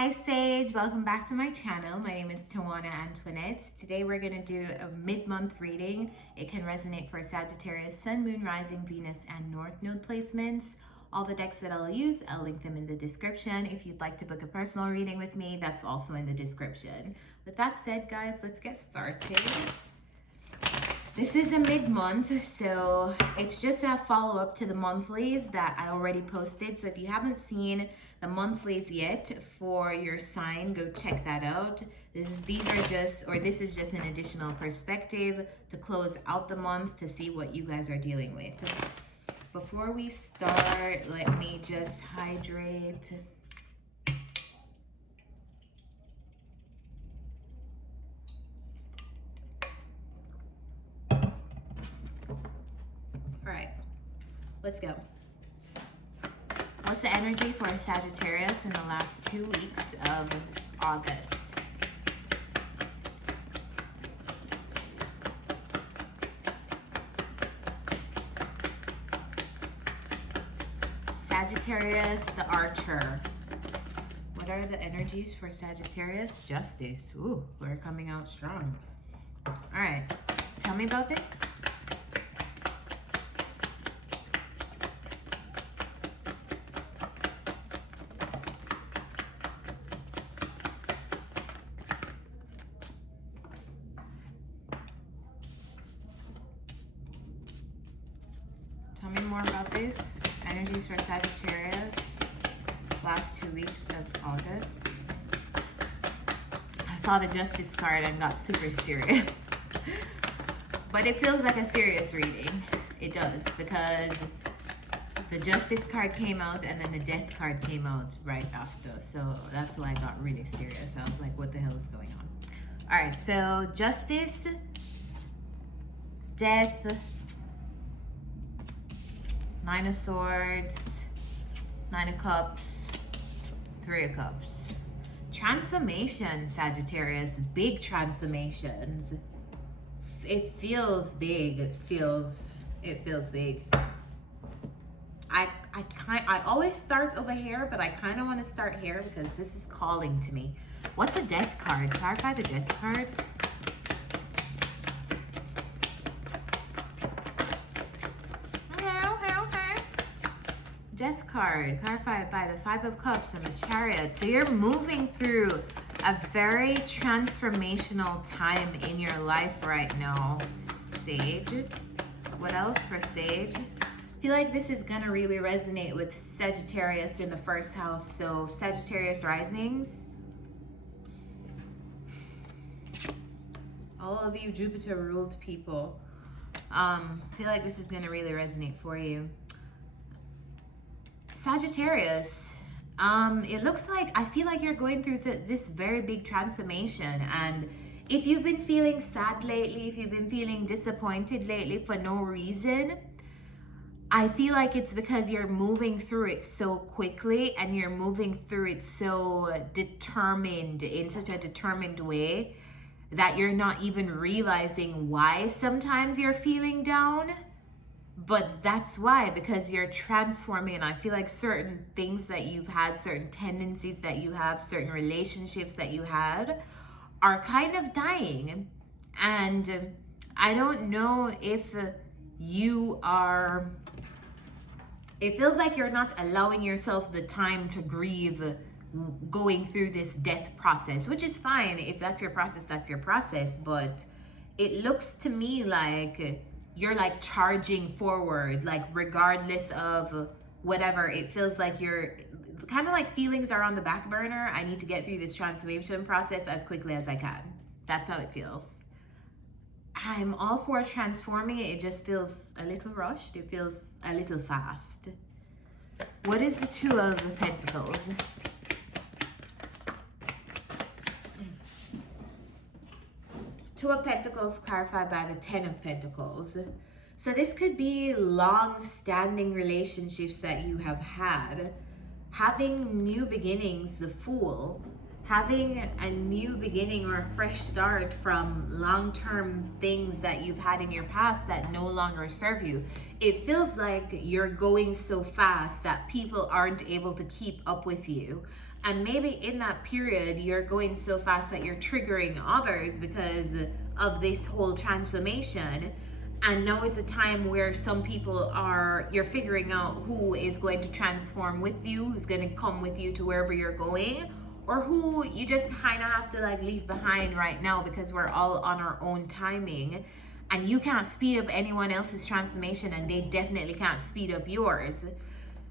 Hi Sage, welcome back to my channel. My name is Tawanantoinette. Today we're going to do a mid-month reading. It can resonate for Sagittarius, Sun, Moon, Rising, Venus, and North Node placements. All the decks that I'll use, I'll link them in the description. If you'd like to book a personal reading with me, that's also in the description. With that said, guys, let's get started. This is a mid-month, so it's just a follow-up to the monthlies that I already posted. So if you haven't seen the monthlies yet for your sign, go check that out. This is just an additional perspective to close out the month to see what you guys are dealing with. Before we start, let me just hydrate. Let's go. What's the energy for Sagittarius in the last 2 weeks of August? Sagittarius, the Archer. What are the energies for Sagittarius? Justice. Ooh, we're coming out strong. All right, tell me about this. Tell me more about this. Energies for Sagittarius, last 2 weeks of August. I saw the Justice card and got super serious. But it feels like a serious reading. It does, because the Justice card came out and then the Death card came out right after. So that's why I got really serious. I was like, what the hell is going on? All right, so Justice, Death, Nine of Swords, Nine of Cups, Three of Cups. Transformation, Sagittarius, big transformations. It feels big. It feels big. I always start over here, but I kind of want to start here because this is calling to me. What's a Death card? Clarify the Death card. Death card, clarified by the Five of Cups and the Chariot. So you're moving through a very transformational time in your life right now, Sage. What else for Sage? I feel like this is gonna really resonate with Sagittarius in the first house. So Sagittarius risings. All of you Jupiter ruled people. I feel like this is gonna really resonate for you. Sagittarius, it looks like, I feel like you're going through this very big transformation, and if you've been feeling sad lately, if you've been feeling disappointed lately for no reason, I feel like it's because you're moving through it so quickly and you're moving through it so determined, in such a determined way that you're not even realizing why sometimes you're feeling down. But that's why, because you're transforming. And I feel like certain things that you've had, certain tendencies that you have, certain relationships that you had are kind of dying. And I don't know if you are, it feels like you're not allowing yourself the time to grieve going through this death process, which is fine. If that's your process, that's your process. But it looks to me like you're like charging forward, like regardless of whatever. It feels like you're kind of like feelings are on the back burner. I need to get through this transformation process as quickly as I can. That's how it feels. I'm all for transforming it. It just feels a little rushed. It feels a little fast. What is the Two of Pentacles? Two of Pentacles clarified by the Ten of Pentacles. So this could be long-standing relationships that you have had. Having new beginnings, the Fool. Having a new beginning or a fresh start from long-term things that you've had in your past that no longer serve you. It feels like you're going so fast that people aren't able to keep up with you. And maybe in that period, you're going so fast that you're triggering others because of this whole transformation. And now is a time where some people you're figuring out who is going to transform with you, who's going to come with you to wherever you're going, or who you just kind of have to like leave behind right now, because we're all on our own timing. And you can't speed up anyone else's transformation, and they definitely can't speed up yours.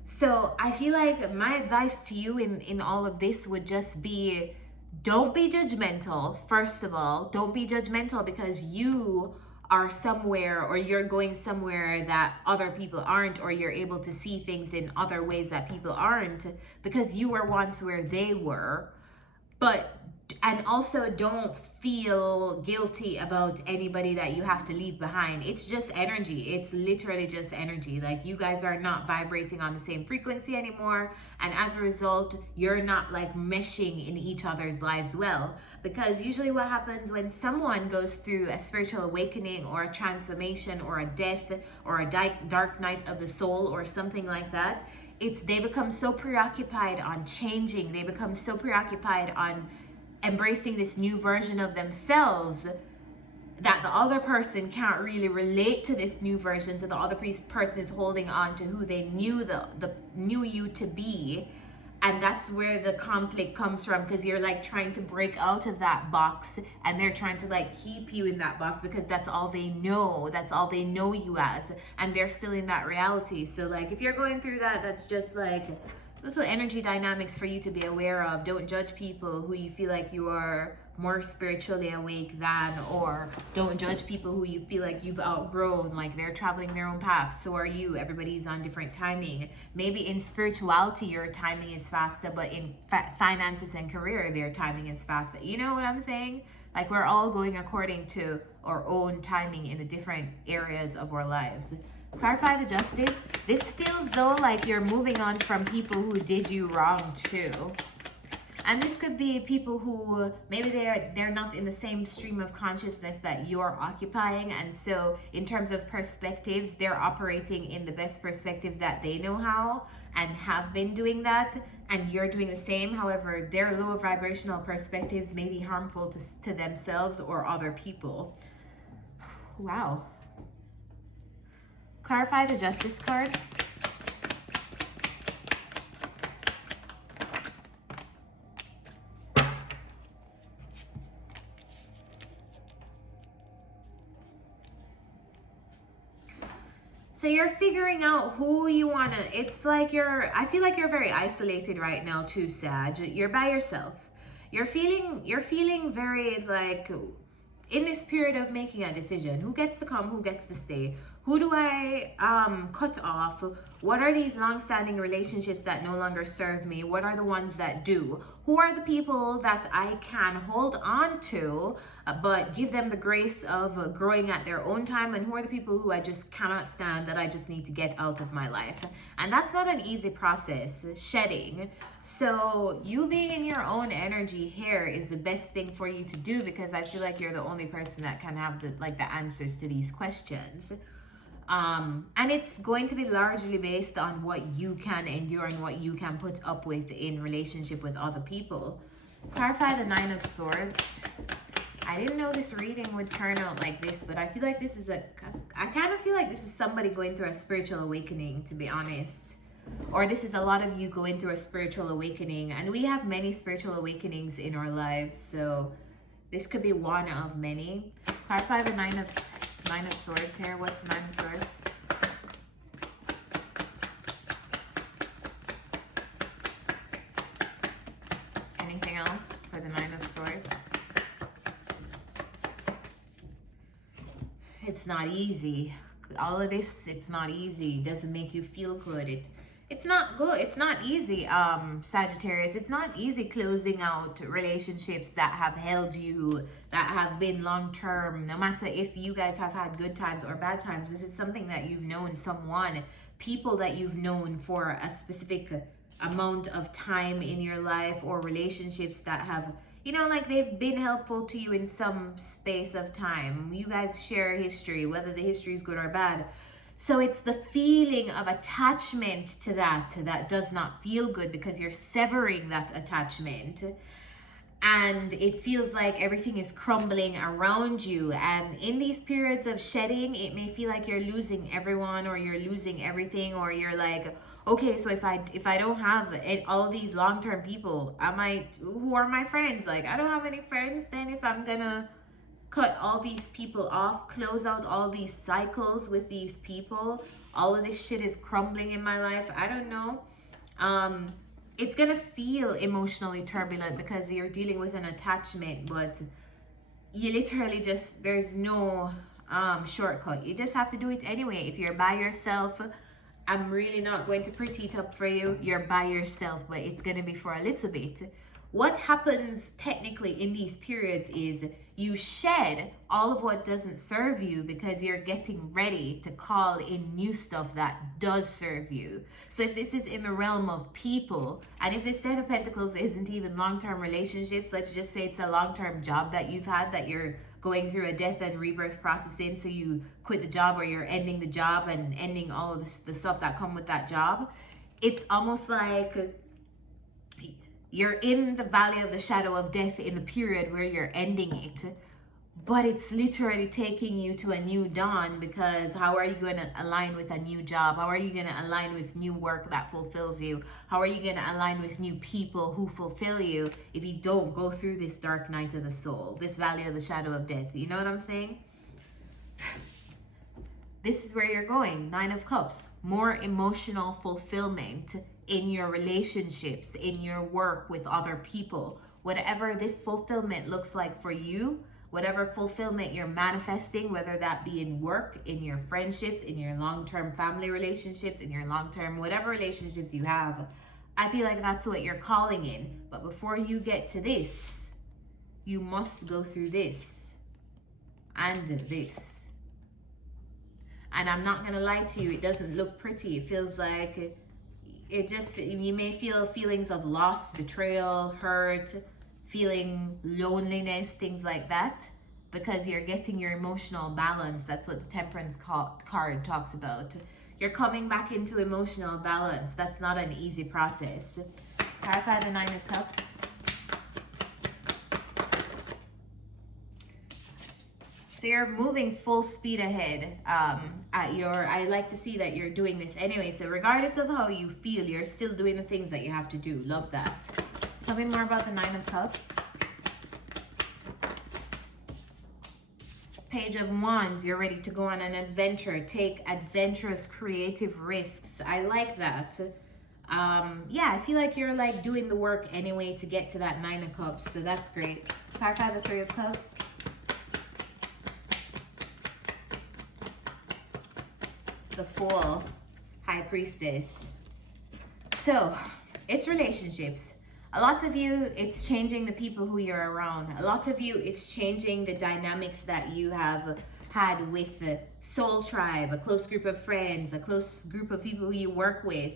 So I feel like my advice to you in all of this would just be, don't be judgmental. First of all, don't be judgmental because you are somewhere, or you're going somewhere that other people aren't, or you're able to see things in other ways that people aren't, because you were once where they were. And also don't feel guilty about anybody that you have to leave behind. It's just energy. It's literally just energy. Like, you guys are not vibrating on the same frequency anymore, and as a result, you're not like meshing in each other's lives well. Because usually what happens when someone goes through a spiritual awakening or a transformation or a death or a dark night of the soul or something like that, they become so preoccupied on changing, they become so preoccupied on embracing this new version of themselves, that the other person can't really relate to this new version. So the other person is holding on to who they knew knew you to be. And that's where the conflict comes from, because you're like trying to break out of that box, and they're trying to like keep you in that box because that's all they know. That's all they know you as, and they're still in that reality. So like, if you're going through that, that's just like little energy dynamics for you to be aware of. Don't judge people who you feel like you are more spiritually awake than, or don't judge people who you feel like you've outgrown. Like, they're traveling their own path, so are you. Everybody's on different timing. Maybe in spirituality your timing is faster, but in finances and career their timing is faster. You know what I'm saying? Like, we're all going according to our own timing in the different areas of our lives. Clarify the justice. This feels though like you're moving on from people who did you wrong too. And this could be people who maybe they're not in the same stream of consciousness that you're occupying. And so in terms of perspectives, they're operating in the best perspectives that they know how, and have been doing that. And you're doing the same. However, their low vibrational perspectives may be harmful to themselves or other people. Wow. Clarify the Justice card. So you're figuring out who you want to, it's like I feel like you're very isolated right now too, Sag. You're by yourself. You're feeling very like in this period of making a decision. Who gets to come? Who gets to stay? Who do I cut off? What are these long-standing relationships that no longer serve me? What are the ones that do? Who are the people that I can hold on to, but give them the grace of growing at their own time? And who are the people who I just cannot stand, that I just need to get out of my life? And that's not an easy process, shedding. So you being in your own energy here is the best thing for you to do, because I feel like you're the only person that can have the answers to these questions. And it's going to be largely based on what you can endure and what you can put up with in relationship with other people. Clarify the Nine of Swords. I didn't know this reading would turn out like this, but I feel like this is I kind of feel like this is somebody going through a spiritual awakening, to be honest. Or this is a lot of you going through a spiritual awakening, and we have many spiritual awakenings in our lives, so this could be one of many. Clarify the Nine of Swords here. What's the Nine of Swords? Anything else for the Nine of Swords? It's not easy. All of this, it's not easy. It doesn't make you feel good. It's not good. It's not easy, Sagittarius. It's not easy closing out relationships that have held you, that have been long-term. No matter if you guys have had good times or bad times, this is something that you've known someone, people that you've known for a specific amount of time in your life, or relationships that have, you know, like they've been helpful to you in some space of time. You guys share history, whether the history is good or bad. So it's the feeling of attachment to that does not feel good, because you're severing that attachment. And it feels like everything is crumbling around you. And in these periods of shedding, it may feel like you're losing everyone, or you're losing everything, or you're like, okay, so if I don't have all these long-term people, who are my friends? Like, I don't have any friends. Then if I'm gonna cut all these people off, close out all these cycles with these people, all of this shit is crumbling in my life, I don't know. It's gonna feel emotionally turbulent because you're dealing with an attachment, but you literally just, there's no shortcut. You just have to do it anyway. If you're by yourself, I'm really not going to pretty it up for you. You're by yourself, but it's gonna be for a little bit. What happens technically in these periods is you shed all of what doesn't serve you, because you're getting ready to call in new stuff that does serve you. So if this is in the realm of people, and if this Ten of Pentacles isn't even long-term relationships, let's just say it's a long-term job that you've had, that you're going through a death and rebirth process in, so you quit the job, or you're ending the job and ending all of the stuff that come with that job. It's almost like you're in the valley of the shadow of death in the period where you're ending it, but it's literally taking you to a new dawn, because how are you going to align with a new job? How are you going to align with new work that fulfills you? How are you going to align with new people who fulfill you if you don't go through this dark night of the soul, this valley of the shadow of death? You know what I'm saying? This is where you're going. Nine of Cups. More emotional fulfillment in your relationships, in your work with other people. Whatever this fulfillment looks like for you, whatever fulfillment you're manifesting, whether that be in work, in your friendships, in your long-term family relationships, in your long-term whatever relationships you have, I feel like that's what you're calling in. But before you get to this, you must go through this and this. And I'm not gonna lie to you, it doesn't look pretty. It feels like you may feel feelings of loss, betrayal, hurt, feeling loneliness, things like that, because you're getting your emotional balance. That's what the Temperance card talks about. You're coming back into emotional balance. That's not an easy process. Clarify the Nine of Cups. So you're moving full speed ahead I like to see that you're doing this anyway. So regardless of how you feel, you're still doing the things that you have to do. Love that. Tell me more about the Nine of Cups. Page of Wands. You're ready to go on an adventure. Take adventurous, creative risks. I like that. Yeah, I feel like you're like doing the work anyway to get to that Nine of Cups. So that's great. Clarify the Three of Cups. The Fool, High Priestess. So it's relationships. A lot of you, it's changing the people who you're around. A lot of you, it's changing the dynamics that you have had with the soul tribe, a close group of friends, a close group of people who you work with.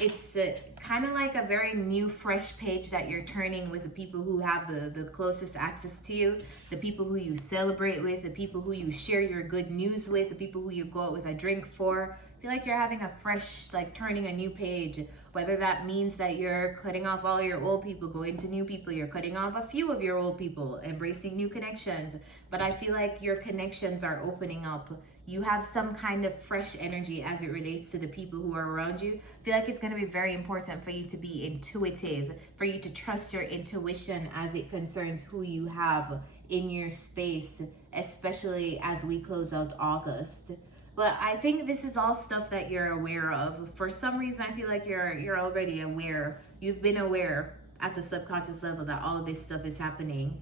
It's kind of like a very new, fresh page that you're turning with the people who have the closest access to you, the people who you celebrate with, the people who you share your good news with, the people who you go out with a drink for. I feel like you're having a fresh, like turning a new page, whether that means that you're cutting off all your old people, going to new people, you're cutting off a few of your old people, embracing new connections. But I feel like your connections are opening up. You have some kind of fresh energy as it relates to the people who are around you. I feel like it's going to be very important for you to be intuitive, for you to trust your intuition as it concerns who you have in your space, especially as we close out August. But I think this is all stuff that you're aware of. For some reason, I feel like you're already aware. You've been aware at the subconscious level that all of this stuff is happening.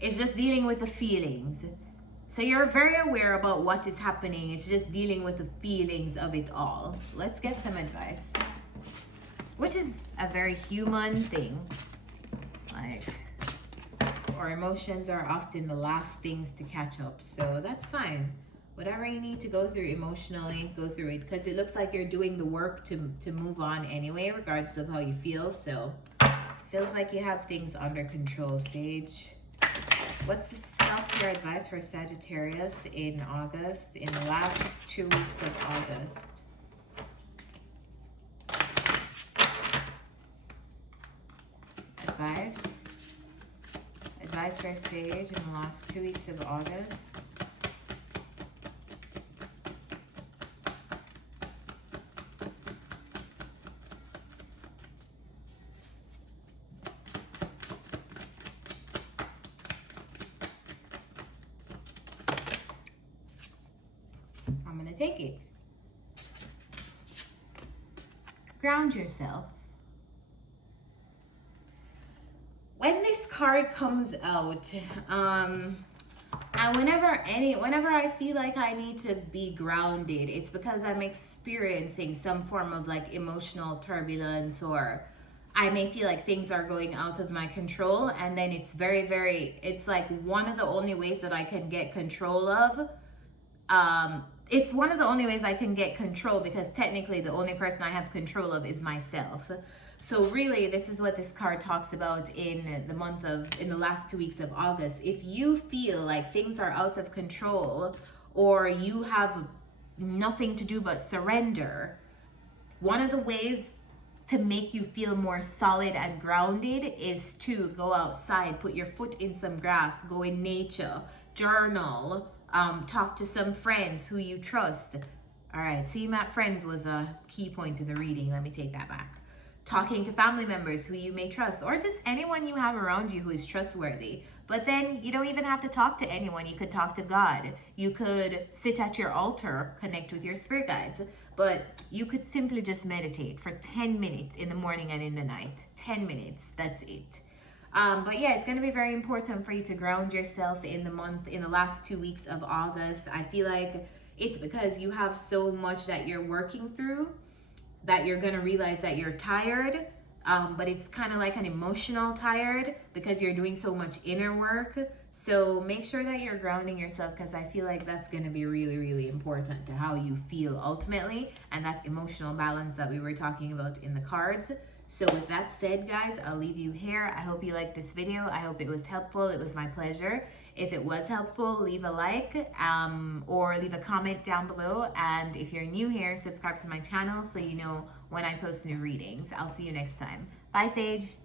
It's just dealing with the feelings. So you're very aware about what is happening. It's just dealing with the feelings of it all. Let's get some advice. Which is a very human thing. Like, our emotions are often the last things to catch up. So that's fine. Whatever you need to go through emotionally, go through it. Because it looks like you're doing the work to move on anyway, regardless of how you feel. So it feels like you have things under control, Sage. What's the self-care advice for Sagittarius in August, in the last 2 weeks of August. Advice for Sage in the last 2 weeks of August. I'm going to take it. Ground yourself. When this card comes out, and whenever I feel like I need to be grounded, it's because I'm experiencing some form of like emotional turbulence, or I may feel like things are going out of my control, and then it's it's like one of the only ways that I can get control of. It's one of the only ways I can get control, because technically the only person I have control of is myself. So really, this is what this card talks about in the last 2 weeks of August. If you feel like things are out of control, or you have nothing to do but surrender, one of the ways to make you feel more solid and grounded is to go outside, put your foot in some grass, go in nature, journal, talk to some friends who you trust. All right, seeing that friends was a key point in the reading. Let me take that back. Talking to family members who you may trust, or just anyone you have around you who is trustworthy. But then you don't even have to talk to anyone. You could talk to God. You could sit at your altar, connect with your spirit guides. But you could simply just meditate for 10 minutes in the morning and in the night. 10 minutes, that's it. But yeah, it's going to be very important for you to ground yourself in the last 2 weeks of August. I feel like it's because you have so much that you're working through that you're going to realize that you're tired. But it's kind of like an emotional tired, because you're doing so much inner work. So make sure that you're grounding yourself, because I feel like that's going to be really, really important to how you feel ultimately, and that emotional balance that we were talking about in the cards. So with that said, guys, I'll leave you here. I hope you liked this video. I hope it was helpful. It was my pleasure. If it was helpful, leave a like or leave a comment down below. And if you're new here, subscribe to my channel so you know when I post new readings. I'll see you next time. Bye, Sage.